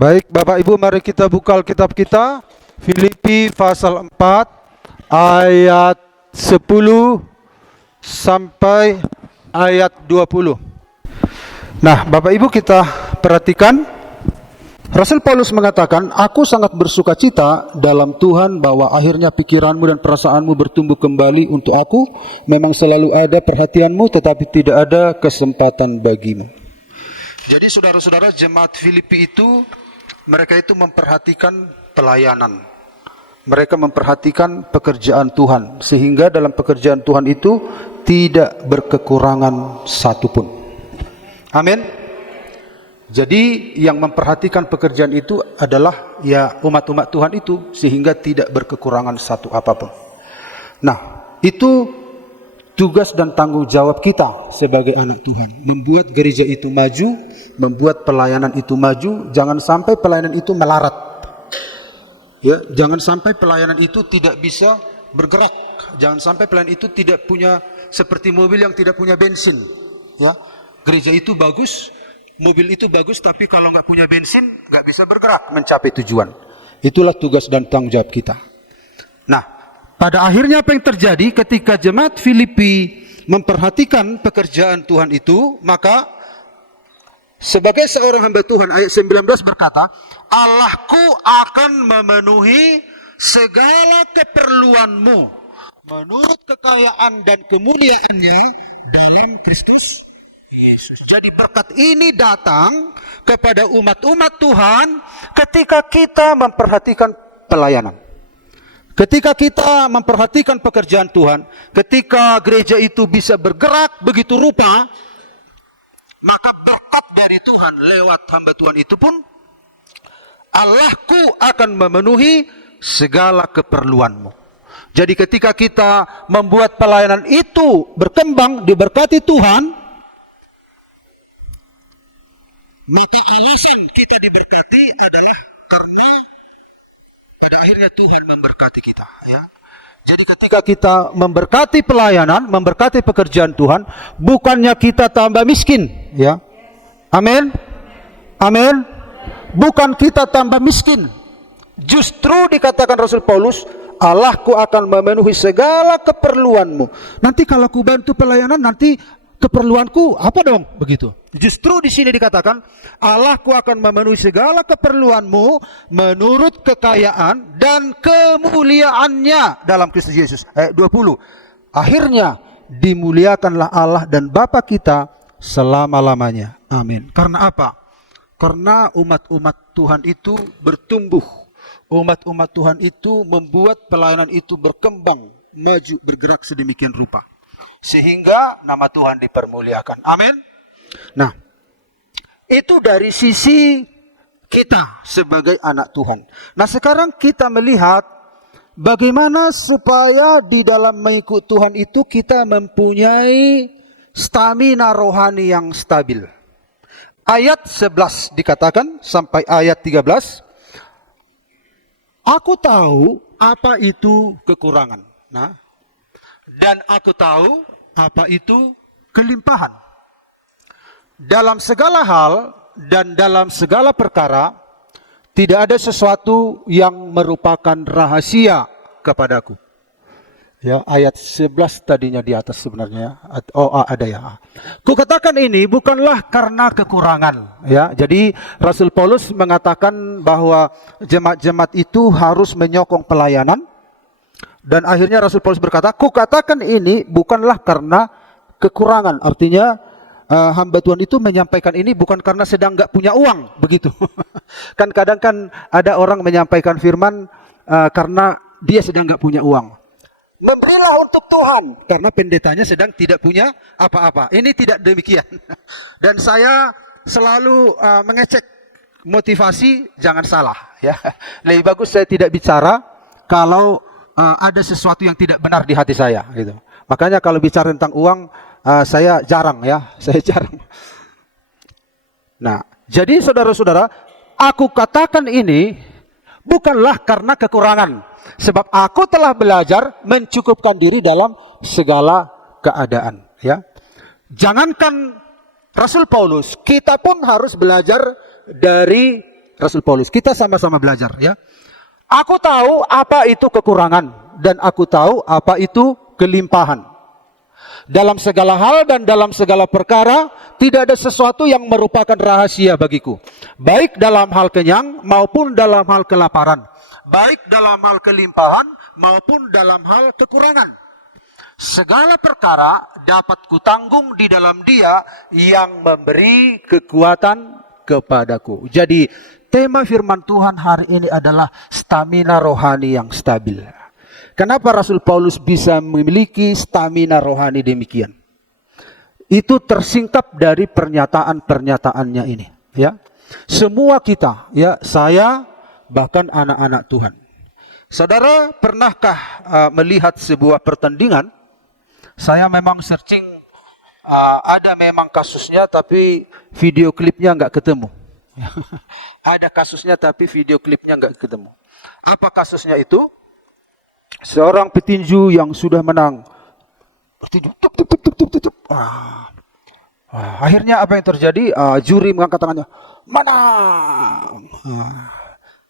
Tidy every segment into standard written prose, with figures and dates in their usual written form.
Baik, Bapak Ibu, mari kita buka Alkitab kita, Filipi pasal 4 ayat 10 sampai ayat 20. Nah, Bapak Ibu, kita perhatikan, Rasul Paulus mengatakan, "Aku sangat bersuka cita dalam Tuhan bahwa akhirnya pikiranmu dan perasaanmu bertumbuh kembali untuk aku. Memang selalu ada perhatianmu, tetapi tidak ada kesempatan bagimu." Jadi saudara-saudara, jemaat Filipi itu, mereka itu memperhatikan pelayanan. Mereka memperhatikan pekerjaan Tuhan, sehingga dalam pekerjaan Tuhan itu tidak berkekurangan satupun. Amin. Jadi yang memperhatikan pekerjaan itu adalah ya umat-umat Tuhan itu, sehingga tidak berkekurangan satu apapun. Nah, itu tugas dan tanggung jawab kita sebagai anak Tuhan, membuat gereja itu maju, membuat pelayanan itu maju. Jangan sampai pelayanan itu melarat, ya. Jangan sampai pelayanan itu tidak bisa bergerak. Jangan sampai pelayanan itu tidak punya, seperti mobil yang tidak punya bensin, ya. Gereja itu bagus, mobil itu bagus, tapi kalau nggak punya bensin, nggak bisa bergerak mencapai tujuan. Itulah tugas dan tanggung jawab kita. Nah, pada akhirnya apa yang terjadi ketika jemaat Filipi memperhatikan pekerjaan Tuhan itu, maka sebagai seorang hamba Tuhan, ayat 19 berkata, "Allahku akan memenuhi segala keperluanmu menurut kekayaan dan kemuliaannya dalam Kristus Yesus." Jadi berkat ini datang kepada umat-umat Tuhan ketika kita memperhatikan pelayanan. Ketika kita memperhatikan pekerjaan Tuhan, ketika gereja itu bisa bergerak begitu rupa, maka berkat dari Tuhan lewat hamba Tuhan itu pun, Allahku akan memenuhi segala keperluanmu. Jadi ketika kita membuat pelayanan itu berkembang, diberkati Tuhan, maka alasan kita diberkati adalah karena pada akhirnya Tuhan memberkati kita, ya. Jadi ketika kita memberkati pelayanan, memberkati pekerjaan Tuhan, bukannya kita tambah miskin, ya. Amin. Amin. Bukan kita tambah miskin. Justru dikatakan Rasul Paulus, Allahku akan memenuhi segala keperluanmu. Nanti kalau aku bantu pelayanan, nanti keperluanku apa dong? Begitu. Justru di sini dikatakan, Allahku akan memenuhi segala keperluanmu menurut kekayaan dan kemuliaannya dalam Kristus Yesus. Ayat 20. Akhirnya dimuliakanlah Allah dan Bapa kita selama-lamanya. Amin. Karena apa? Karena umat-umat Tuhan itu bertumbuh. Umat-umat Tuhan itu membuat pelayanan itu berkembang, maju, bergerak sedemikian rupa, sehingga nama Tuhan dipermuliakan. Amin. Nah, itu dari sisi kita sebagai anak Tuhan. Nah, sekarang kita melihat bagaimana supaya di dalam mengikut Tuhan itu kita mempunyai stamina rohani yang stabil. Ayat 11 dikatakan sampai ayat 13, "Aku tahu apa itu kekurangan. Nah, dan aku tahu apa itu kelimpahan. Dalam segala hal dan dalam segala perkara, tidak ada sesuatu yang merupakan rahasia kepadaku." Ya, ayat 11 tadinya di atas sebenarnya. Oh, ada ya. "Kukatakan ini bukanlah karena kekurangan." Ya, jadi Rasul Paulus mengatakan bahwa jemaat-jemaat itu harus menyokong pelayanan. Dan akhirnya Rasul Paulus berkata, "Kukatakan ini bukanlah karena kekurangan." Artinya hamba Tuhan itu menyampaikan ini bukan karena sedang nggak punya uang, begitu. Kan kadang kan ada orang menyampaikan firman karena dia sedang nggak punya uang. Memberilah untuk Tuhan karena pendetanya sedang tidak punya apa-apa. Ini tidak demikian. Dan saya selalu mengecek motivasi, jangan salah, ya. Lebih bagus saya tidak bicara kalau ada sesuatu yang tidak benar di hati saya, gitu. Makanya kalau bicara tentang uang, saya jarang, ya. Saya jarang. Nah, jadi saudara-saudara, aku katakan ini bukanlah karena kekurangan, sebab aku telah belajar mencukupkan diri dalam segala keadaan, ya. Jangankan Rasul Paulus, kita pun harus belajar dari Rasul Paulus. Kita sama-sama belajar ya. Aku tahu apa itu kekurangan dan aku tahu apa itu kelimpahan. Dalam segala hal dan dalam segala perkara tidak ada sesuatu yang merupakan rahasia bagiku. Baik dalam hal kenyang maupun dalam hal kelaparan. Baik dalam hal kelimpahan maupun dalam hal kekurangan. Segala perkara dapat kutanggung di dalam Dia yang memberi kekuatan kepadaku. Jadi tema firman Tuhan hari ini adalah stamina rohani yang stabil. Kenapa Rasul Paulus bisa memiliki stamina rohani demikian? Itu tersingkap dari pernyataan-pernyataannya ini, ya. Semua kita, ya, saya bahkan anak-anak Tuhan. Saudara, pernahkah melihat sebuah pertandingan? Saya memang searching, ada memang kasusnya tapi video klipnya nggak ketemu. Ada kasusnya tapi video klipnya nggak ketemu. Apa kasusnya itu? Seorang petinju yang sudah menang. Petinju, akhirnya apa yang terjadi? Juri mengangkat tangannya, menang.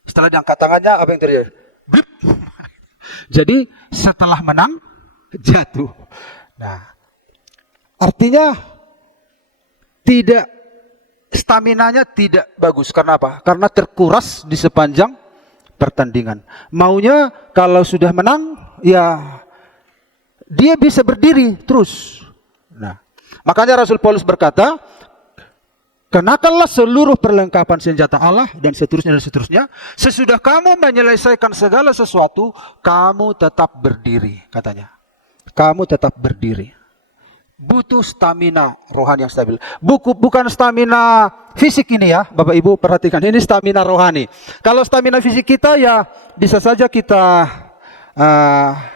Setelah diangkat tangannya, apa yang terjadi? Blip. Jadi setelah menang, jatuh. Nah, artinya staminanya tidak bagus. Karena apa? Karena terkuras di sepanjang pertandingan. Maunya kalau sudah menang, ya dia bisa berdiri terus. Nah, makanya Rasul Paulus berkata, kenakanlah seluruh perlengkapan senjata Allah dan seterusnya dan seterusnya. Sesudah kamu menyelesaikan segala sesuatu, kamu tetap berdiri, katanya. Kamu tetap berdiri. Butuh stamina rohani yang stabil. Bukan stamina fisik ini ya, Bapak Ibu perhatikan. Ini stamina rohani. Kalau stamina fisik kita ya bisa saja kita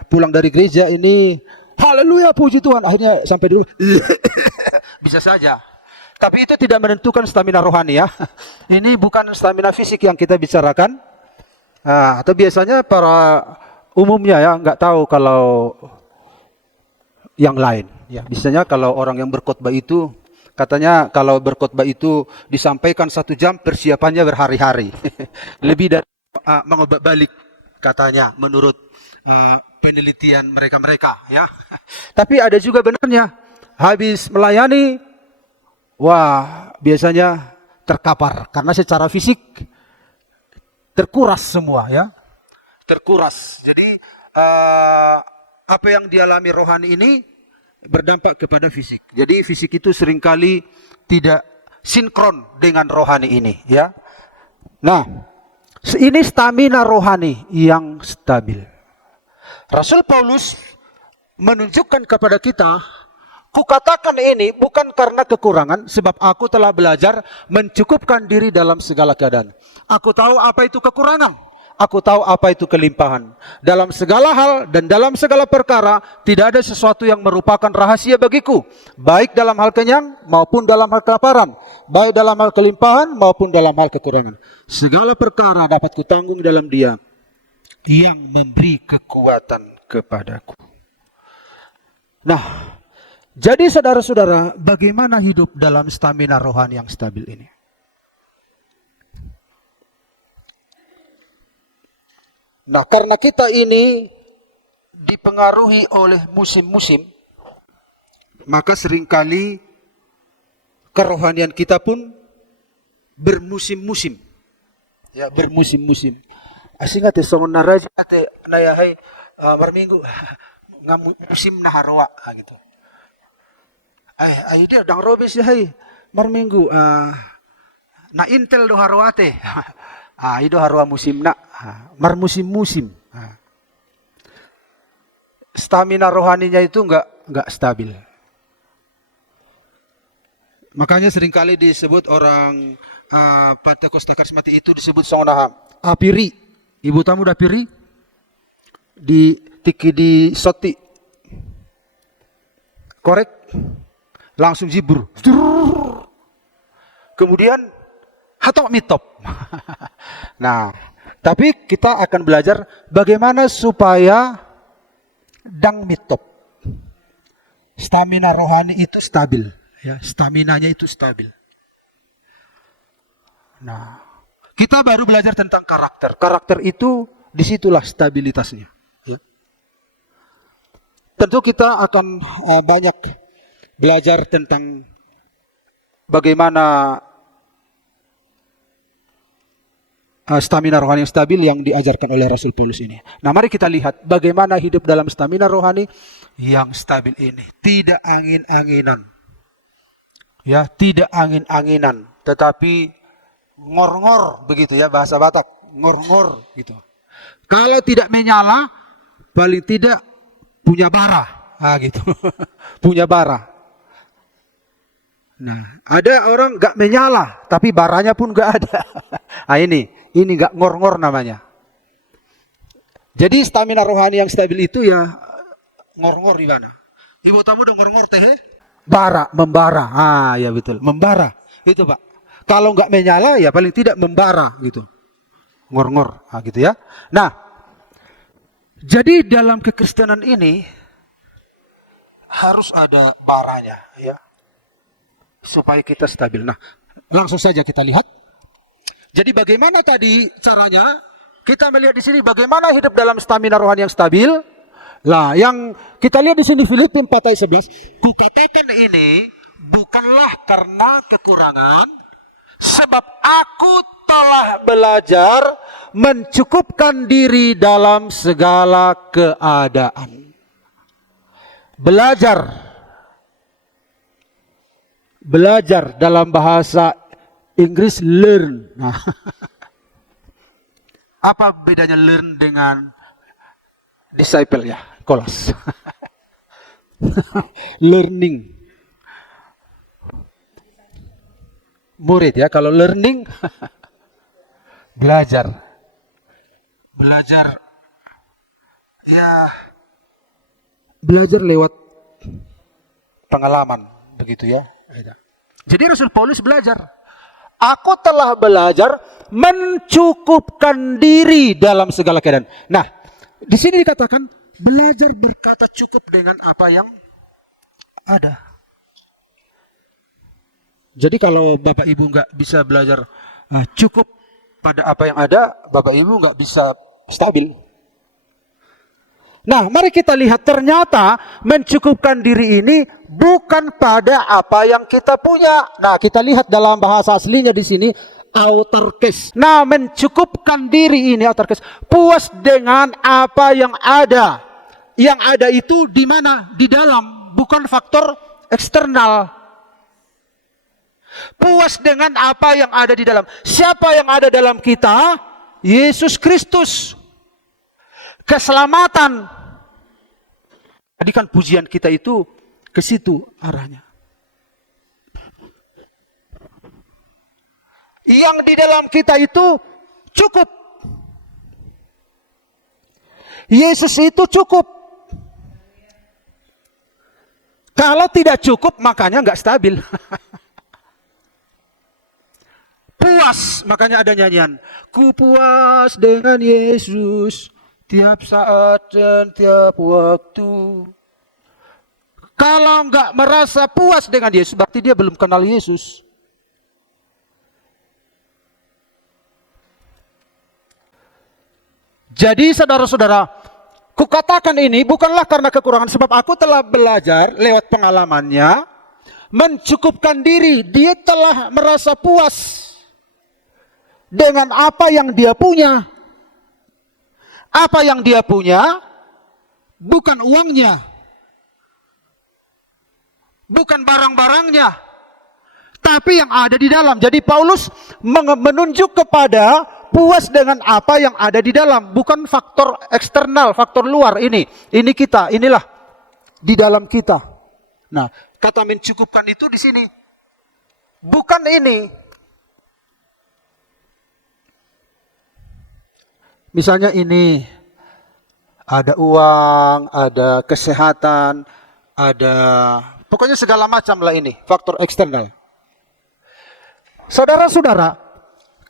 pulang dari gereja ini, haleluya puji Tuhan, akhirnya sampai dulu. Bisa saja. Tapi itu tidak menentukan stamina rohani ya. Ini bukan stamina fisik yang kita bicarakan. Atau biasanya para umumnya ya nggak tahu kalau yang lain. Ya, biasanya kalau orang yang berkhotbah itu, katanya kalau berkhotbah itu disampaikan 1 jam, persiapannya berhari-hari. Lebih dari mengobak balik, katanya, menurut penelitian mereka-mereka. Ya. Tapi ada juga benarnya, habis melayani, wah biasanya terkapar. Karena secara fisik terkuras semua. Ya, terkuras. Jadi apa yang dialami rohani ini berdampak kepada fisik. Jadi fisik itu seringkali tidak sinkron dengan rohani ini, ya. Nah, ini stamina rohani yang stabil. Rasul Paulus menunjukkan kepada kita, kukatakan ini bukan karena kekurangan, sebab aku telah belajar mencukupkan diri dalam segala keadaan. Aku tahu apa itu kekurangan. Aku tahu apa itu kelimpahan. Dalam segala hal dan dalam segala perkara tidak ada sesuatu yang merupakan rahasia bagiku. Baik dalam hal kenyang maupun dalam hal kelaparan. Baik dalam hal kelimpahan maupun dalam hal kekurangan. Segala perkara dapat kutanggung dalam Dia yang memberi kekuatan kepadaku. Nah, jadi saudara-saudara, bagaimana hidup dalam stamina rohani yang stabil ini? Nah, karena kita ini dipengaruhi oleh musim-musim, maka seringkali kerohanian kita pun bermusim-musim. Ya, bermusim-musim. Asing ate songon naraji ate nayahay marminggu musim na harwa gitu. Ay dia dang robes yahay marminggu na intel do harwa ate. Itu harwa musim na, marmusim-musim. Stamina rohaninya itu enggak stabil. Makanya seringkali disebut orang Pentakosta Karismatik itu disebut sauna apiri. Ibu tamu dah piri di tiki di soti. Korek langsung jibur. Kemudian hatok mitop. Nah, tapi kita akan belajar bagaimana supaya dang mitop. Stamina rohani itu stabil, ya, staminanya itu stabil. Nah, Kita baru belajar tentang karakter. Karakter itu disitulah stabilitasnya. Ya. Tentu kita akan banyak belajar tentang bagaimana stamina rohani yang stabil yang diajarkan oleh Rasul Paulus ini. Nah, mari kita lihat bagaimana hidup dalam stamina rohani yang stabil ini. Tidak angin-anginan. Ya, tidak angin-anginan, tetapi ngor-ngor begitu ya, bahasa Batak, ngor-ngor gitu. Kalau tidak menyala, paling tidak punya bara. Gitu. Punya bara. Nah, ada orang gak menyala, tapi baranya pun gak ada. Nah, ini gak ngor-ngor namanya. Jadi stamina rohani yang stabil itu ya ngor-ngor di mana? Ibu tamu udah ngor-ngor teh? Bara, membara. Ya betul, membara. Itu Pak. Kalau nggak menyala ya paling tidak membara gitu. Ngor-ngor, gitu ya. Nah, jadi dalam kekristenan ini harus ada baranya ya. Supaya kita stabil. Nah, langsung saja kita lihat. Jadi bagaimana tadi caranya? Kita melihat di sini bagaimana hidup dalam stamina rohani yang stabil. Nah, yang kita lihat di sini Filipi 4 ayat 11, kukatakan ini bukanlah karena kekurangan, sebab aku telah belajar mencukupkan diri dalam segala keadaan. Belajar dalam bahasa Inggris learn. Nah, apa bedanya learn dengan disciple ya? Kolas. Learning. Murid ya, kalau learning belajar. Belajar ya, belajar lewat pengalaman begitu ya. Jadi Rasul Paulus belajar. Aku telah belajar mencukupkan diri dalam segala keadaan. Nah, di sini dikatakan belajar berkata cukup dengan apa yang ada. Jadi kalau Bapak Ibu nggak bisa belajar cukup pada apa yang ada, Bapak Ibu nggak bisa stabil. Nah, mari kita lihat ternyata mencukupkan diri ini bukan pada apa yang kita punya. Nah, kita lihat dalam bahasa aslinya di sini autarkes. Nah, mencukupkan diri ini autarkes, puas dengan apa yang ada. Yang ada itu di mana? Di dalam, bukan faktor eksternal. Puas dengan apa yang ada di dalam. Siapa yang ada dalam kita? Yesus Kristus. Keselamatan. Tadi kan pujian kita itu ke situ arahnya. Yang di dalam kita itu cukup. Yesus itu cukup. Kalau tidak cukup, makanya nggak stabil. Puas, makanya ada nyanyian. Ku puas dengan Yesus tiap saat dan tiap waktu. Kalau nggak merasa puas dengan Yesus, berarti dia belum kenal Yesus. Jadi saudara-saudara, kukatakan ini bukanlah karena kekurangan, sebab aku telah belajar lewat pengalamannya mencukupkan diri. Dia telah merasa puas dengan apa yang dia punya. Apa yang dia punya bukan uangnya, bukan barang-barangnya, tapi yang ada di dalam. Jadi Paulus menunjuk kepada puas dengan apa yang ada di dalam, bukan faktor eksternal, faktor luar ini. Ini kita, inilah di dalam kita. Nah, kata mencukupkan itu di sini. Bukan ini. Misalnya ini, ada uang, ada kesehatan, ada pokoknya segala macam lah ini, faktor eksternal. Saudara-saudara,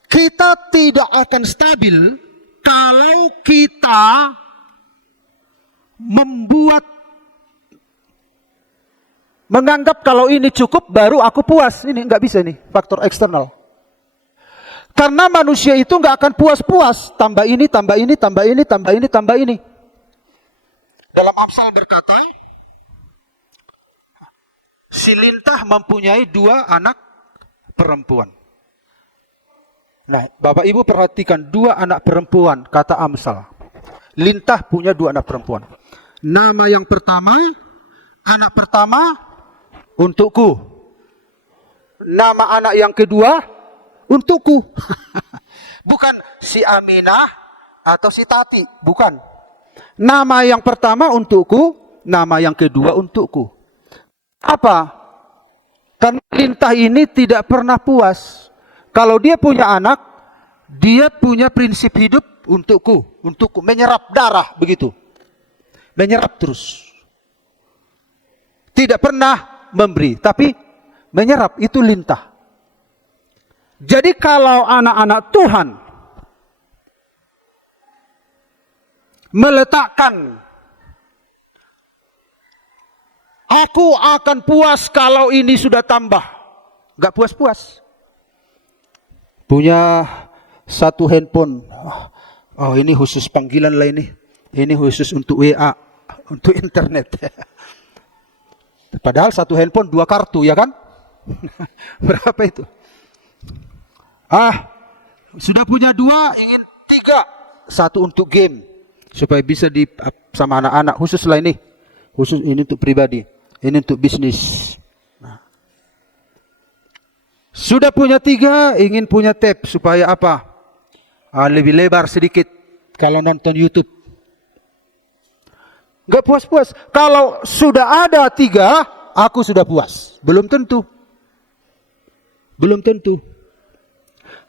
kita tidak akan stabil kalau kita menganggap kalau ini cukup baru aku puas. Ini nggak bisa nih, faktor eksternal. Karena manusia itu nggak akan puas-puas. Tambah ini, tambah ini, tambah ini, tambah ini, tambah ini. Dalam Amsal berkata, si lintah mempunyai 2 anak perempuan. Nah, Bapak Ibu perhatikan, 2 anak perempuan, kata Amsal. Lintah punya 2 anak perempuan. Nama yang pertama, anak pertama untukku. Nama anak yang kedua untukku. Bukan si Aminah atau si Tati, bukan. Nama yang pertama untukku, nama yang kedua untukku. Apa? Karena lintah ini tidak pernah puas. Kalau dia punya anak, dia punya prinsip hidup untukku, menyerap darah begitu. Menyerap terus. Tidak pernah memberi, tapi menyerap, itu lintah. Jadi kalau anak-anak Tuhan meletakkan, aku akan puas kalau ini sudah tambah. Gak puas-puas. Punya 1 handphone. Oh, ini khusus panggilan lah ini. Ini khusus untuk WA, untuk internet. Padahal 1 handphone 2 kartu, ya kan? Berapa itu? Sudah punya 2, ingin 3. 1 untuk game, supaya bisa sama anak-anak. Khusus lah ini. Khusus ini untuk pribadi. Ini untuk bisnis. Nah. Sudah punya 3, ingin punya tab, supaya apa? Lebih lebar sedikit kalau nonton YouTube. Gak puas-puas. Kalau sudah ada 3, aku sudah puas. Belum tentu. Belum tentu.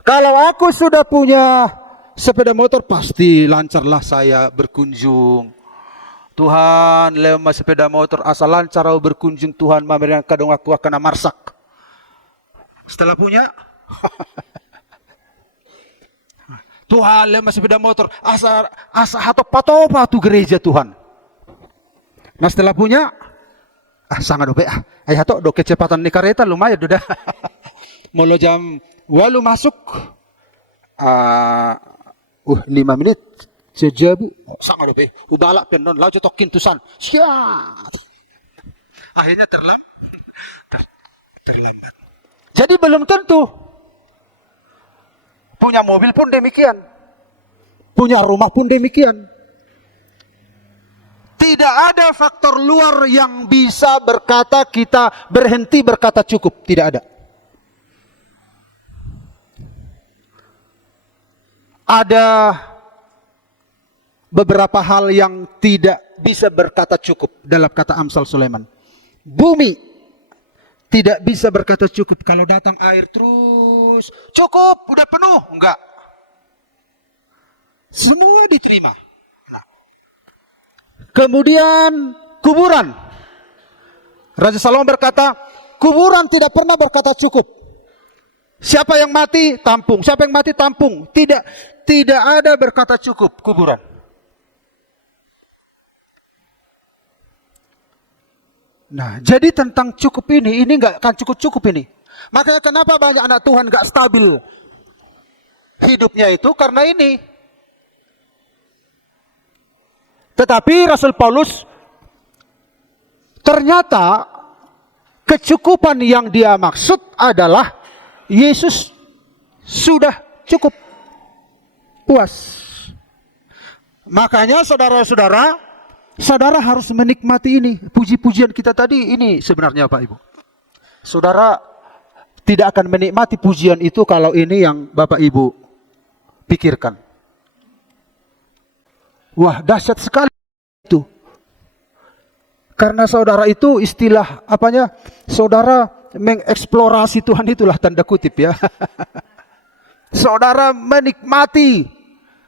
Kalau aku sudah punya sepeda motor, pasti lancarlah saya berkunjung. Tuhan, lewat sepeda motor asal lancar aku berkunjung, Tuhan memberikan kadang aku akan amarsak. Setelah punya, Tuhan, lewat sepeda motor asal hatop-patopa tu gereja Tuhan. Nah setelah punya, sangat dope. Ayah tok do kecepatan di kereta lumayan udah. Mula jam 8 masuk, 5 menit sejam, sangat dope. Ubalak dan non, lalu tokin tusan. Siap. Akhirnya terlambat. Jadi belum tentu. Punya mobil pun demikian. Punya rumah pun demikian. Tidak ada faktor luar yang bisa berkata kita berhenti berkata cukup. Tidak ada. Ada beberapa hal yang tidak bisa berkata cukup dalam kata Amsal Sulaiman. Bumi tidak bisa berkata cukup. Kalau datang air terus, cukup, udah penuh. Enggak. Semua diterima. Kemudian kuburan. Raja Salomo berkata, kuburan tidak pernah berkata cukup. Siapa yang mati, tampung. Siapa yang mati, tampung. Tidak ada berkata cukup kuburan. Nah, jadi tentang cukup ini nggak akan cukup ini. Makanya kenapa banyak anak Tuhan nggak stabil hidupnya itu karena ini. Tetapi Rasul Paulus ternyata kecukupan yang dia maksud adalah Yesus sudah cukup puas. Makanya saudara-saudara, saudara harus menikmati ini. Puji-pujian kita tadi ini sebenarnya Pak Ibu. Saudara tidak akan menikmati pujian itu kalau ini yang Bapak Ibu pikirkan. Wah, dahsyat sekali itu. Karena saudara itu istilah apanya? Saudara mengeksplorasi Tuhan, itulah tanda kutip ya. Saudara menikmati.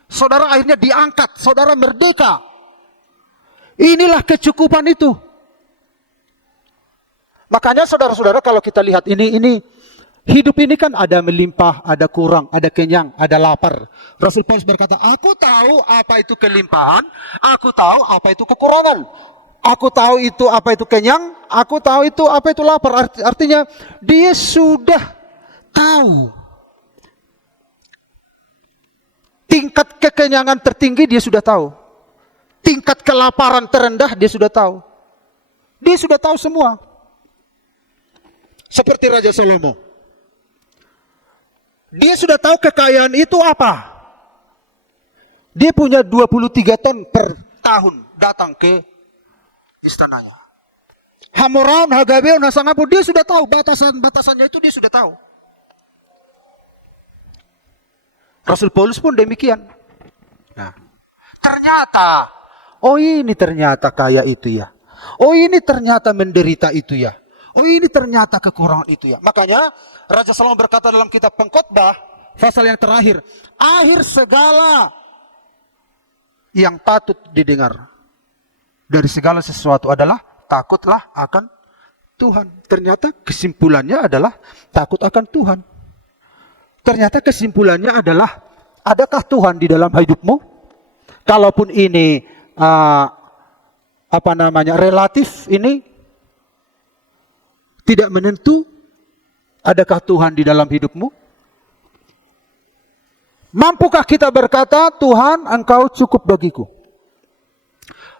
Saudara akhirnya diangkat, saudara merdeka. Inilah kecukupan itu. Makanya saudara-saudara kalau kita lihat ini hidup ini kan ada melimpah, ada kurang, ada kenyang, ada lapar. Rasul Paulus berkata, aku tahu apa itu kelimpahan, aku tahu apa itu kekurangan. Aku tahu itu apa itu kenyang, aku tahu itu apa itu lapar. Artinya dia sudah tahu tingkat kekenyangan tertinggi dia sudah tahu. Tingkat kelaparan terendah dia sudah tahu. Dia sudah tahu semua. Seperti Raja Salomo. Dia sudah tahu kekayaan itu apa. Dia punya 23 ton per tahun datang ke istananya. Hamoraun, Hagabeon, Hasangapu, dia sudah tahu batasannya itu dia sudah tahu. Rasul Paulus pun demikian. Nah, ternyata, oh ini ternyata kaya itu ya. Oh ini ternyata menderita itu ya. Oh ini ternyata kekurangan itu ya. Makanya Raja Salomo berkata dalam kitab Pengkhotbah, pasal yang terakhir, akhir segala yang patut didengar dari segala sesuatu adalah takutlah akan Tuhan. Ternyata kesimpulannya adalah takut akan Tuhan. Ternyata kesimpulannya adalah, adakah Tuhan di dalam hidupmu? Kalaupun ini relatif, ini tidak menentu, adakah Tuhan di dalam hidupmu? Mampukah kita berkata, Tuhan engkau cukup bagiku?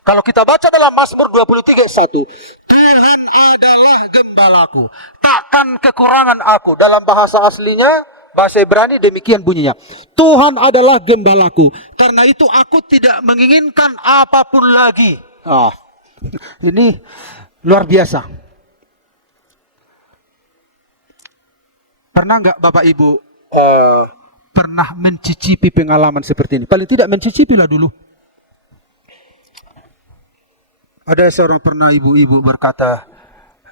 Kalau kita baca dalam Mazmur 23:1, Tuhan adalah gembalaku, takkan kekurangan aku. Dalam bahasa aslinya, bahasa Ibrani demikian bunyinya. Tuhan adalah gembalaku, karena itu aku tidak menginginkan apapun lagi. Ini luar biasa. Pernah nggak Bapak Ibu pernah mencicipi pengalaman seperti ini? Paling tidak mencicipilah dulu. Ada seorang pernah ibu-ibu berkata,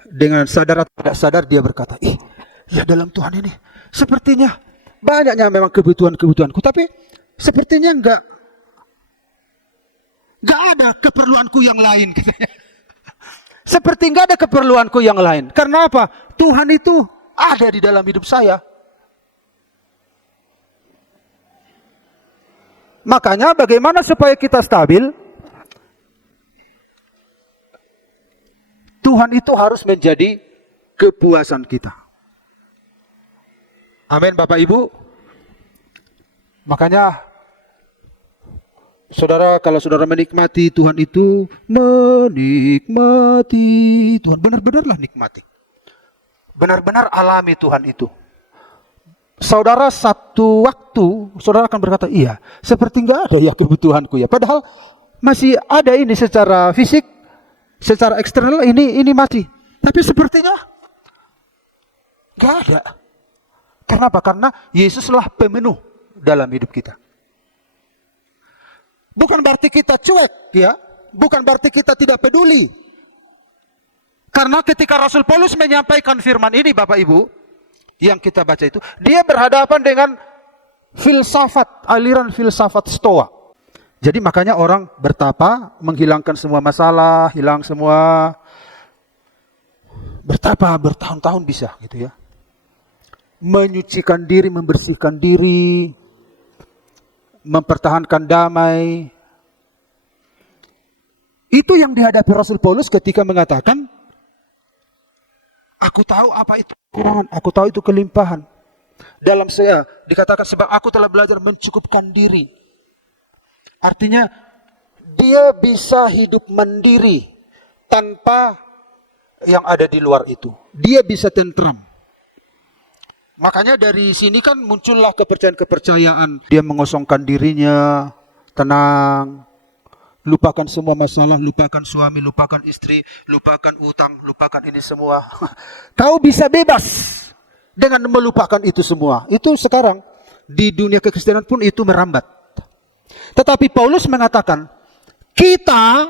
dengan sadar atau tidak sadar dia berkata, ya dalam Tuhan ini sepertinya banyaknya memang kebutuhanku, tapi sepertinya enggak ada keperluanku yang lain. Seperti enggak ada keperluanku yang lain. Karena apa? Tuhan itu ada di dalam hidup saya. Makanya bagaimana supaya kita stabil? Tuhan itu harus menjadi kepuasan kita. Amin Bapak Ibu. Makanya saudara, kalau saudara menikmati Tuhan itu, menikmati Tuhan, benar-benarlah nikmati. Benar-benar alami Tuhan itu. Saudara satu waktu, saudara akan berkata, iya, seperti enggak ada ya kebutuhanku ya. Padahal masih ada ini secara fisik, secara eksternal ini masih. Tapi sepertinya enggak ada. Kenapa? Karena Yesuslah pemenuh dalam hidup kita. Bukan berarti kita cuek ya. Bukan berarti kita tidak peduli. Karena ketika Rasul Paulus menyampaikan firman ini Bapak Ibu, yang kita baca itu, dia berhadapan dengan aliran filsafat Stoa. Jadi makanya orang bertapa, menghilangkan semua masalah, hilang semua. Bertapa bertahun-tahun bisa gitu ya. Menyucikan diri, membersihkan diri, mempertahankan damai. Itu yang dihadapi Rasul Paulus ketika mengatakan, aku tahu apa itu kekurangan, aku tahu itu kelimpahan. Dalam saya dikatakan sebab aku telah belajar mencukupkan diri. Artinya dia bisa hidup mandiri tanpa yang ada di luar itu. Dia bisa tentram. Makanya dari sini kan muncullah kepercayaan-kepercayaan. Dia mengosongkan dirinya, tenang, lupakan semua masalah, lupakan suami, lupakan istri, lupakan utang, lupakan ini semua. Kau bisa bebas dengan melupakan itu semua. Itu sekarang di dunia kekristenan pun itu merambat. Tetapi Paulus mengatakan, kita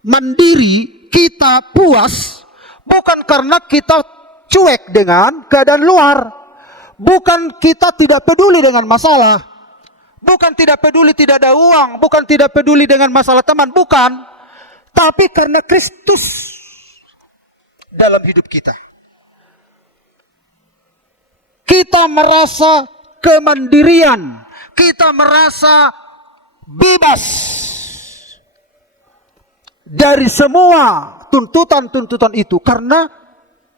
mandiri, kita puas, bukan karena kita cuek dengan keadaan luar. Bukan kita tidak peduli dengan masalah. Bukan tidak peduli tidak ada uang. Bukan tidak peduli dengan masalah teman. Bukan. Tapi karena Kristus dalam hidup kita. Kita merasa kemandirian. Kita merasa bebas dari semua tuntutan-tuntutan itu. Karena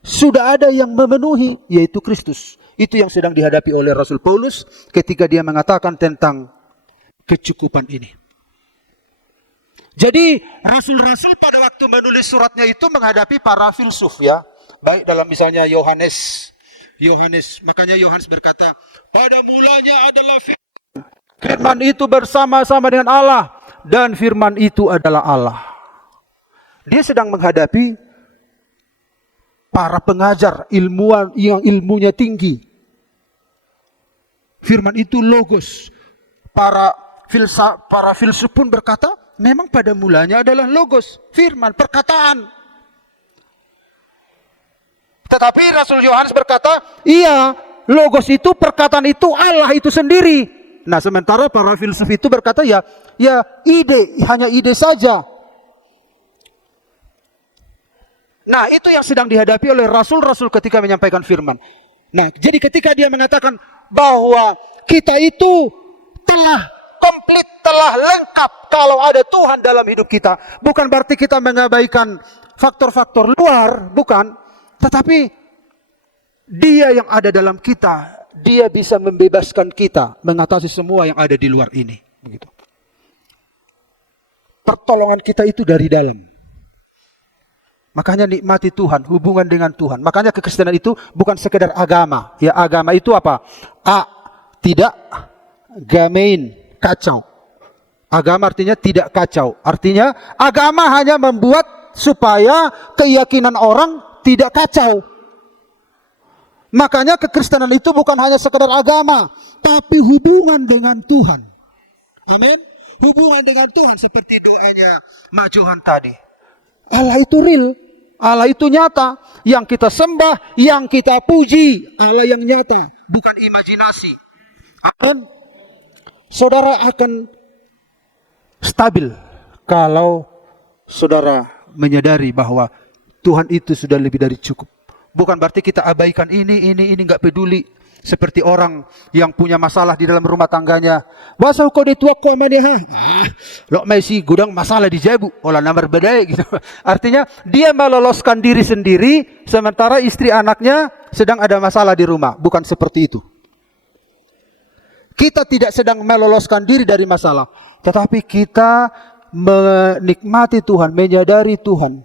sudah ada yang memenuhi, yaitu Kristus. Itu yang sedang dihadapi oleh Rasul Paulus ketika dia mengatakan tentang kecukupan ini. Jadi rasul-rasul pada waktu menulis suratnya itu menghadapi para filsuf ya. Baik dalam misalnya Yohanes, makanya Yohanes berkata, pada mulanya adalah firman itu bersama-sama dengan Allah dan firman itu adalah Allah. Dia sedang menghadapi para pengajar ilmuwan yang ilmunya tinggi. Firman itu logos. Para filsuf pun berkata, memang pada mulanya adalah logos, firman, perkataan. Tetapi Rasul Yohanes berkata, iya, logos itu, perkataan itu, Allah itu sendiri. Nah, sementara para filsuf itu berkata, ya ide, hanya ide saja. Nah, itu yang sedang dihadapi oleh rasul-rasul ketika menyampaikan firman. Nah, jadi ketika dia mengatakan bahwa kita itu telah komplit, telah lengkap kalau ada Tuhan dalam hidup kita. Bukan berarti kita mengabaikan faktor-faktor luar, bukan. Tetapi Dia yang ada dalam kita, Dia bisa membebaskan kita mengatasi semua yang ada di luar ini. Begitu. Pertolongan kita itu dari dalam. Makanya nikmati Tuhan, hubungan dengan Tuhan. Makanya kekristenan itu bukan sekedar agama. Ya, agama itu apa? Tidak gamein, kacau. Agama artinya tidak kacau. Artinya agama hanya membuat supaya keyakinan orang tidak kacau. Makanya kekristenan itu bukan hanya sekedar agama, tapi hubungan dengan Tuhan. Amin. Hubungan dengan Tuhan seperti doanya Mak Johan tadi. Allah itu real, Allah itu nyata. Yang kita sembah, yang kita puji, Allah yang nyata, bukan imajinasi. Amin. Saudara akan stabil kalau saudara menyadari bahwa Tuhan itu sudah lebih dari cukup. Bukan berarti kita abaikan ini nggak peduli. Seperti orang yang punya masalah di dalam rumah tangganya. Masa kau dituak kau maneha? Lo masih gudang masalah di Jebu. Olah nomor bedai gitu. Artinya dia meloloskan diri sendiri, sementara istri anaknya sedang ada masalah di rumah. Bukan seperti itu. Kita tidak sedang meloloskan diri dari masalah, tetapi kita menikmati Tuhan, menyadari Tuhan,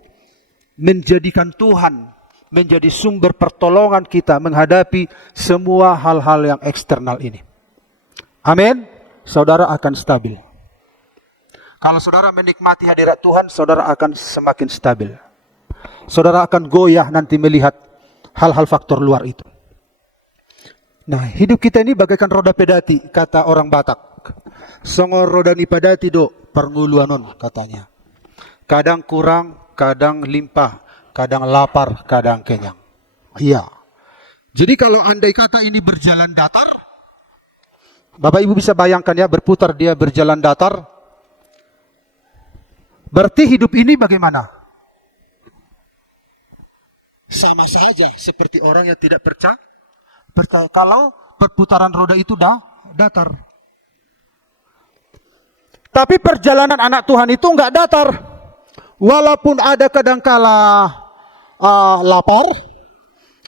menjadikan Tuhan menjadi sumber pertolongan kita menghadapi semua hal-hal yang eksternal ini. Amin. Saudara akan stabil. Kalau saudara menikmati hadirat Tuhan, saudara akan semakin stabil. Saudara akan goyah nanti melihat hal-hal faktor luar itu. Nah, hidup kita ini bagaikan roda pedati, kata orang Batak. Songor roda ni padati do, pernguluanon katanya. Kadang kurang, kadang limpah. Kadang lapar, kadang kenyang. Iya. Jadi kalau andai kata ini berjalan datar, Bapak Ibu bisa bayangkan ya, berputar dia berjalan datar. Berarti hidup ini bagaimana? Sama saja seperti orang yang tidak percaya kalau perputaran roda itu datar. Tapi perjalanan anak Tuhan itu enggak datar. Walaupun ada kadangkala lapar,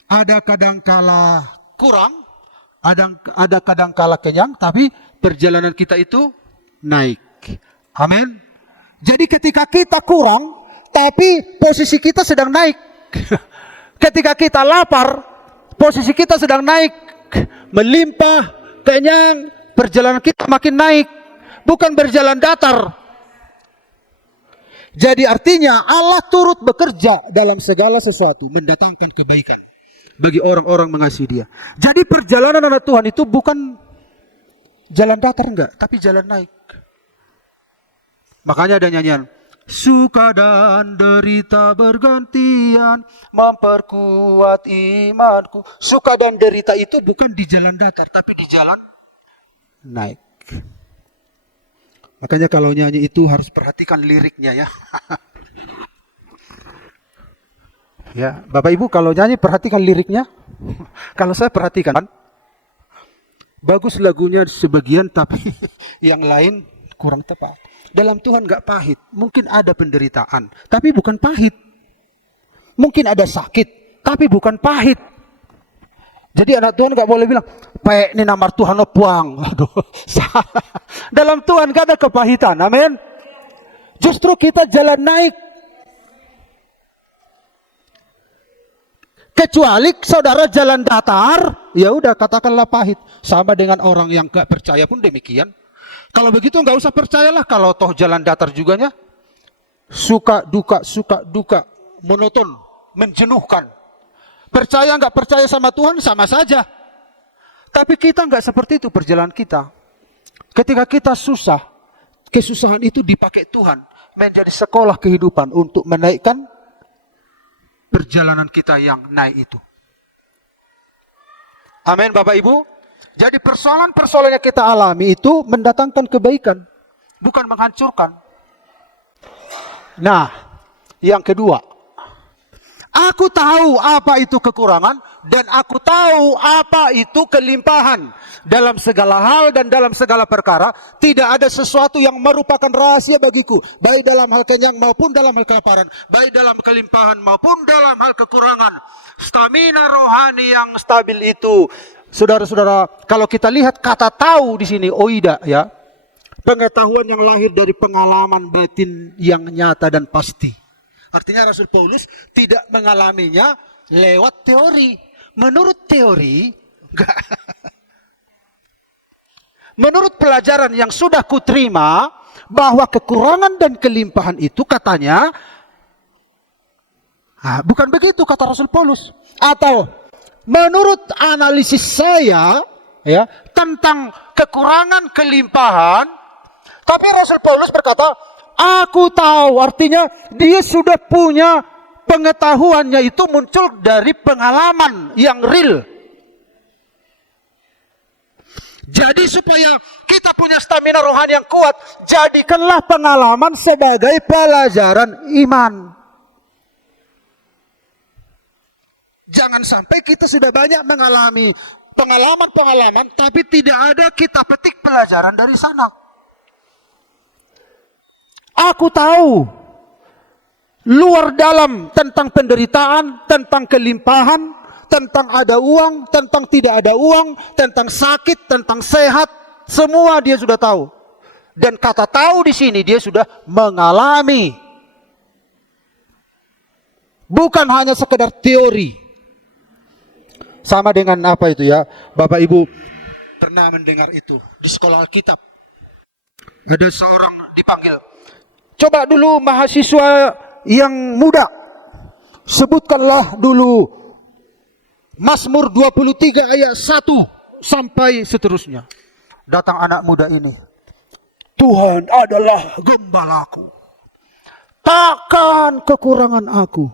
ada kadangkala kurang, ada kadangkala kenyang, tapi perjalanan kita itu naik. Amin. Jadi ketika kita kurang, tapi posisi kita sedang naik. Ketika kita lapar, posisi kita sedang naik. Melimpah, kenyang, perjalanan kita makin naik. Bukan berjalan datar. Jadi artinya Allah turut bekerja dalam segala sesuatu, mendatangkan kebaikan bagi orang-orang mengasihi Dia. Jadi perjalanan anak Tuhan itu bukan jalan datar enggak, tapi jalan naik. Makanya ada nyanyian, suka dan derita bergantian memperkuat imanku. Suka dan derita itu bukan di jalan datar, tapi di jalan naik. Makanya kalau nyanyi itu harus perhatikan liriknya ya. Ya, Bapak Ibu kalau nyanyi perhatikan liriknya. Kalau saya perhatikan, bagus lagunya sebagian tapi yang lain kurang tepat. Dalam Tuhan gak pahit, mungkin ada penderitaan, tapi bukan pahit. Mungkin ada sakit, tapi bukan pahit. Jadi anak Tuhan nggak boleh bilang, "Pek ini nama Tuhan puang." Aduh, salah. Dalam Tuhan gak ada kepahitan, amin. Justru kita jalan naik. Kecuali saudara jalan datar, ya udah katakanlah pahit. Sama dengan orang yang gak percaya pun demikian. Kalau begitu nggak usah percayalah, kalau toh jalan datar juganya suka duka, monoton, menjenuhkan. Percaya nggak percaya sama Tuhan sama saja. Tapi kita nggak seperti itu perjalanan kita. Ketika kita susah, kesusahan itu dipakai Tuhan menjadi sekolah kehidupan untuk menaikkan perjalanan kita yang naik itu. Amin Bapak Ibu. Jadi persoalan-persoalan yang kita alami itu mendatangkan kebaikan, bukan menghancurkan. Nah, yang kedua, aku tahu apa itu kekurangan dan aku tahu apa itu kelimpahan. Dalam segala hal dan dalam segala perkara, tidak ada sesuatu yang merupakan rahasia bagiku, baik dalam hal kenyang maupun dalam hal kelaparan, baik dalam kelimpahan maupun dalam hal kekurangan. Stamina rohani yang stabil itu, saudara-saudara, kalau kita lihat kata tahu di sini oida, ya, pengetahuan yang lahir dari pengalaman batin yang nyata dan pasti. Artinya Rasul Paulus tidak mengalaminya lewat teori. Menurut teori, enggak. Menurut pelajaran yang sudah kuterima, bahwa kekurangan dan kelimpahan itu katanya, bukan begitu kata Rasul Paulus. Atau menurut analisis saya, ya, tentang kekurangan kelimpahan, tapi Rasul Paulus berkata, aku tahu, artinya dia sudah punya pengetahuannya itu muncul dari pengalaman yang real. Jadi supaya kita punya stamina rohani yang kuat, jadikanlah pengalaman sebagai pelajaran iman. Jangan sampai kita sudah banyak mengalami pengalaman-pengalaman, tapi tidak ada kita petik pelajaran dari sana. Aku tahu luar dalam tentang penderitaan, tentang kelimpahan, tentang ada uang, tentang tidak ada uang, tentang sakit, tentang sehat, semua dia sudah tahu. Dan kata tahu di sini dia sudah mengalami. Bukan hanya sekedar teori. Sama dengan apa itu ya? Bapak Ibu pernah mendengar itu di sekolah Alkitab. Ada seorang dipanggil. Coba dulu mahasiswa yang muda, sebutkanlah dulu Mazmur 23 ayat 1 sampai seterusnya. Datang anak muda ini. Tuhan adalah gembalaku, takkan kekurangan aku.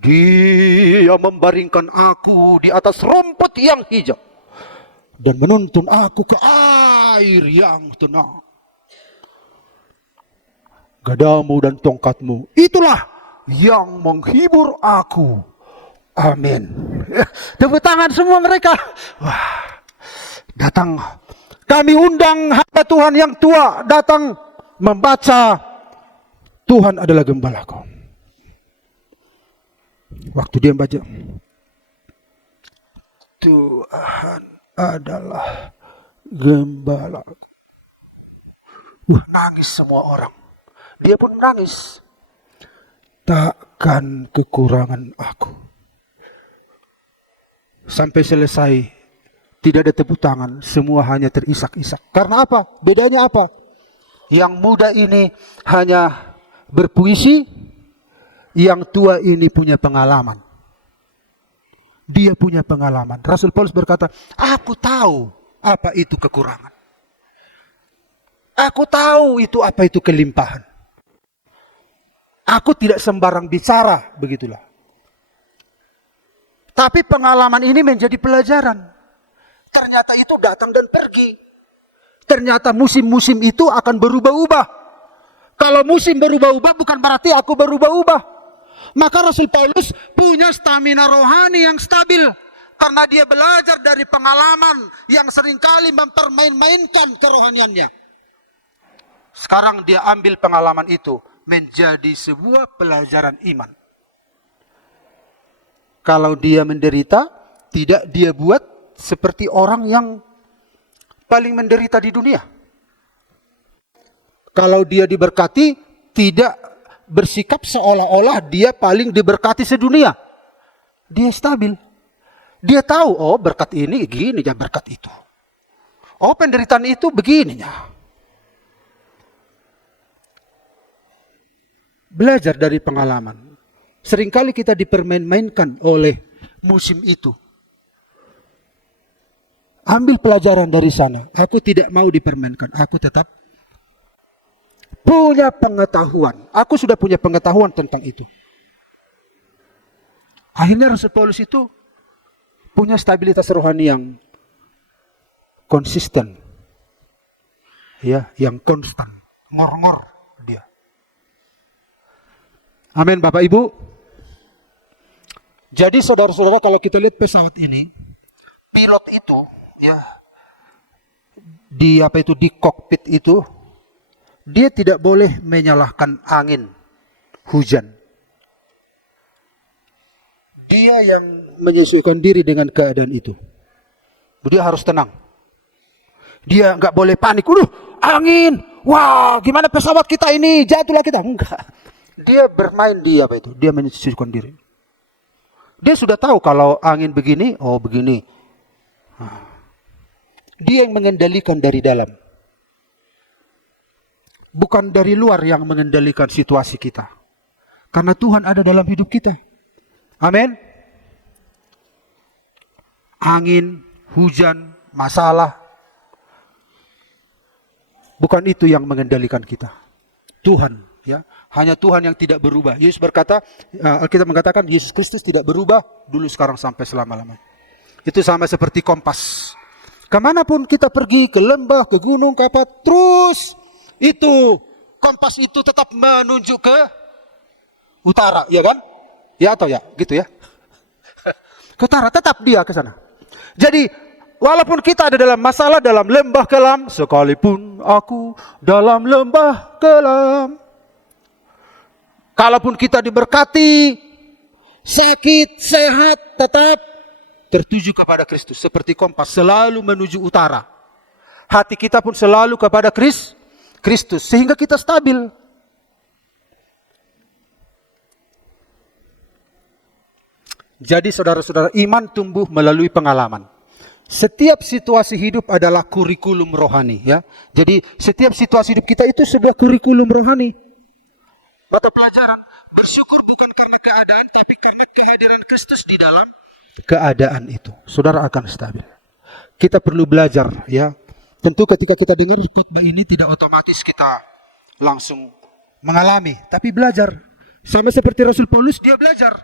Dia membaringkan aku di atas rumput yang hijau dan menuntun aku ke air yang tenang. Gadamu dan tongkatmu, itulah yang menghibur aku. Amin. Tepuk tangan semua mereka. Wah, datang. Kami undang hamba Tuhan yang tua datang membaca Tuhan adalah gembalaku. Waktu dia baca Tuhan adalah gembalaku. Nangis semua orang. Dia pun menangis. Takkan kekurangan aku. Sampai selesai, tidak ada tepuk tangan, semua hanya terisak-isak. Karena apa? Bedanya apa? Yang muda ini hanya berpuisi, yang tua ini punya pengalaman. Dia punya pengalaman. Rasul Paulus berkata, aku tahu apa itu kekurangan. Aku tahu itu apa itu kelimpahan. Aku tidak sembarang bicara, begitulah. Tapi pengalaman ini menjadi pelajaran. Ternyata itu datang dan pergi. Ternyata musim-musim itu akan berubah-ubah. Kalau musim berubah-ubah bukan berarti aku berubah-ubah. Maka Rasul Paulus punya stamina rohani yang stabil. Karena dia belajar dari pengalaman yang seringkali mempermain-mainkan kerohaniannya. Sekarang dia ambil pengalaman itu menjadi sebuah pelajaran iman. Kalau dia menderita, tidak dia buat seperti orang yang paling menderita di dunia. Kalau dia diberkati, tidak bersikap seolah-olah dia paling diberkati sedunia. Dia stabil. Dia tahu, oh berkat ini gini ya, berkat itu. Oh penderitaan itu begininya. Belajar dari pengalaman. Seringkali kita dipermain-mainkan oleh musim itu. Ambil pelajaran dari sana. Aku tidak mau dipermainkan. Aku tetap punya pengetahuan. Aku sudah punya pengetahuan tentang itu. Akhirnya Rasul Paulus itu punya stabilitas rohani yang konsisten. Ya, yang konstan. Ngor-ngor dia. Amin Bapak Ibu. Jadi saudara-saudara, kalau kita lihat pesawat ini, pilot itu ya di kokpit itu dia tidak boleh menyalahkan angin, hujan. Dia yang menyesuaikan diri dengan keadaan itu. Dia harus tenang. Dia nggak boleh panik. Angin, wah gimana pesawat kita ini, jatuhlah kita. Enggak. Dia bermain dia menyesuaikan diri. Dia sudah tahu kalau angin begini, oh begini. Dia yang mengendalikan dari dalam. Bukan dari luar yang mengendalikan situasi kita. Karena Tuhan ada dalam hidup kita. Amin. Angin, hujan, masalah. Bukan itu yang mengendalikan kita. Tuhan, ya. Hanya Tuhan yang tidak berubah. Yesus berkata, Alkitab mengatakan Yesus Kristus tidak berubah dulu, sekarang, sampai selama-lamanya. Itu sama seperti kompas. Kemanapun kita pergi, ke lembah, ke gunung, ke apa, terus itu kompas itu tetap menunjuk ke utara, ya kan? Ya atau ya, gitu ya. Ke utara, tetap dia ke sana. Jadi walaupun kita ada dalam masalah, dalam lembah kelam, sekalipun aku dalam lembah kelam, kalaupun kita diberkati, sakit, sehat, tetap tertuju kepada Kristus. Seperti kompas selalu menuju utara. Hati kita pun selalu kepada Kristus. Sehingga kita stabil. Jadi saudara-saudara, iman tumbuh melalui pengalaman. Setiap situasi hidup adalah kurikulum rohani, ya. Jadi setiap situasi hidup kita itu sebuah kurikulum rohani. Mata pelajaran, bersyukur bukan karena keadaan, tapi karena kehadiran Kristus di dalam keadaan itu. Saudara akan stabil. Kita perlu belajar, ya. Tentu ketika kita dengar khotbah ini tidak otomatis kita langsung mengalami, tapi belajar. Sama seperti Rasul Paulus, dia belajar.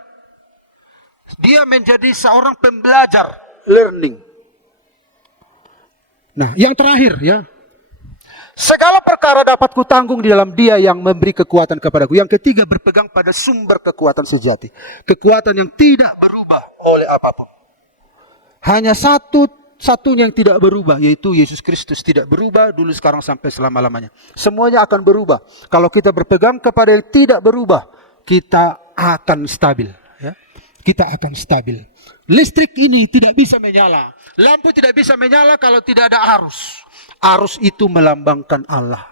Dia menjadi seorang pembelajar, learning. Nah, yang terakhir, ya. Segala perkara dapat kutanggung di dalam Dia yang memberi kekuatan kepadaku. Yang ketiga, berpegang pada sumber kekuatan sejati. Kekuatan yang tidak berubah oleh apapun. Hanya satunya yang tidak berubah, yaitu Yesus Kristus. Tidak berubah dulu, sekarang, sampai selama-lamanya. Semuanya akan berubah. Kalau kita berpegang kepada yang tidak berubah, kita akan stabil. Ya? Kita akan stabil. Listrik ini tidak bisa menyala. Lampu tidak bisa menyala kalau tidak ada arus. Arus itu melambangkan Allah.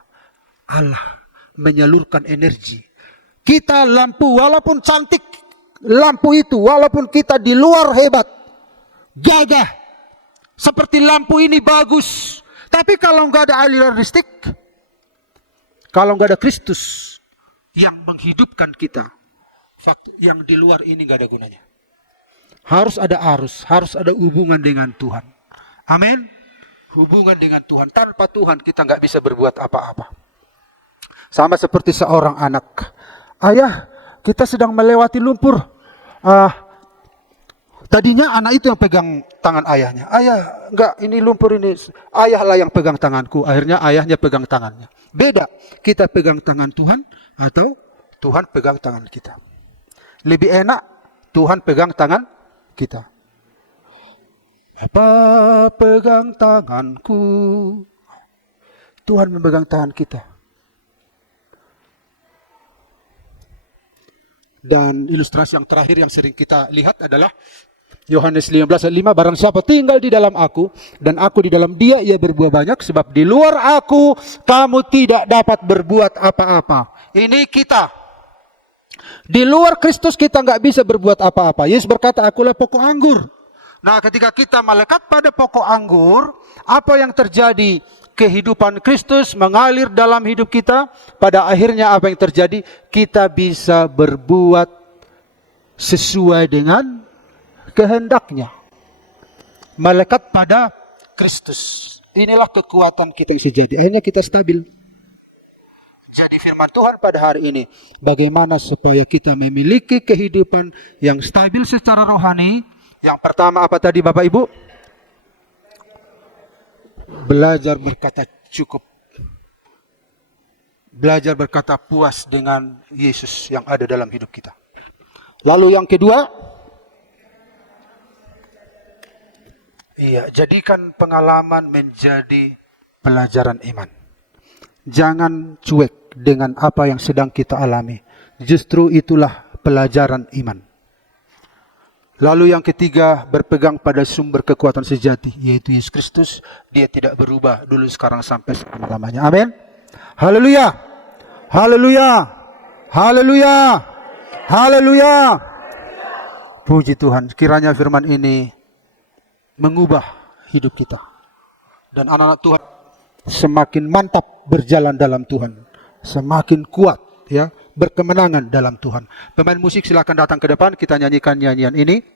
Allah menyalurkan energi. Kita lampu, walaupun cantik lampu itu, walaupun kita di luar hebat, gagah, seperti lampu ini bagus, tapi kalau nggak ada aliran listrik, kalau nggak ada Kristus yang menghidupkan kita, yang di luar ini nggak ada gunanya. Harus ada arus, harus ada hubungan dengan Tuhan. Amin. Hubungan dengan Tuhan. Tanpa Tuhan kita nggak bisa berbuat apa-apa. Sama seperti seorang anak. Ayah, kita sedang melewati lumpur. Tadinya anak itu yang pegang tangan ayahnya. Ayah, enggak, ini lumpur ini. Ayahlah yang pegang tanganku. Akhirnya ayahnya pegang tangannya. Beda, kita pegang tangan Tuhan atau Tuhan pegang tangan kita. Lebih enak Tuhan pegang tangan kita. Apa pegang tanganku? Tuhan memegang tangan kita. Dan ilustrasi yang terakhir yang sering kita lihat adalah Yohanes 15 ayat 5, barang siapa tinggal di dalam aku dan aku di dalam dia, ia berbuah banyak, sebab di luar aku kamu tidak dapat berbuat apa-apa. Ini kita. Di luar Kristus kita nggak bisa berbuat apa-apa. Yesus berkata, akulah pokok anggur. Nah, ketika kita melekat pada pokok anggur, apa yang terjadi? Kehidupan Kristus mengalir dalam hidup kita. Pada akhirnya apa yang terjadi? Kita bisa berbuat sesuai dengan kehendaknya. Melekat pada Kristus. Inilah kekuatan kita yang sejati. Akhirnya kita stabil. Jadi firman Tuhan pada hari ini, bagaimana supaya kita memiliki kehidupan yang stabil secara rohani. Yang pertama apa tadi Bapak Ibu? Belajar berkata cukup. Belajar berkata puas dengan Yesus yang ada dalam hidup kita. Lalu yang kedua, jadikan pengalaman menjadi pelajaran iman. Jangan cuek dengan apa yang sedang kita alami. Justru itulah pelajaran iman. Lalu yang ketiga, berpegang pada sumber kekuatan sejati, yaitu Yesus Kristus. Dia tidak berubah dulu, sekarang, sampai selama-lamanya. Amin. Haleluya. Haleluya. Haleluya. Haleluya. Puji Tuhan. Kiranya firman ini mengubah hidup kita. Dan anak-anak Tuhan semakin mantap berjalan dalam Tuhan. Semakin kuat, ya, berkemenangan dalam Tuhan. Pemain musik silakan datang ke depan, kita nyanyikan nyanyian ini.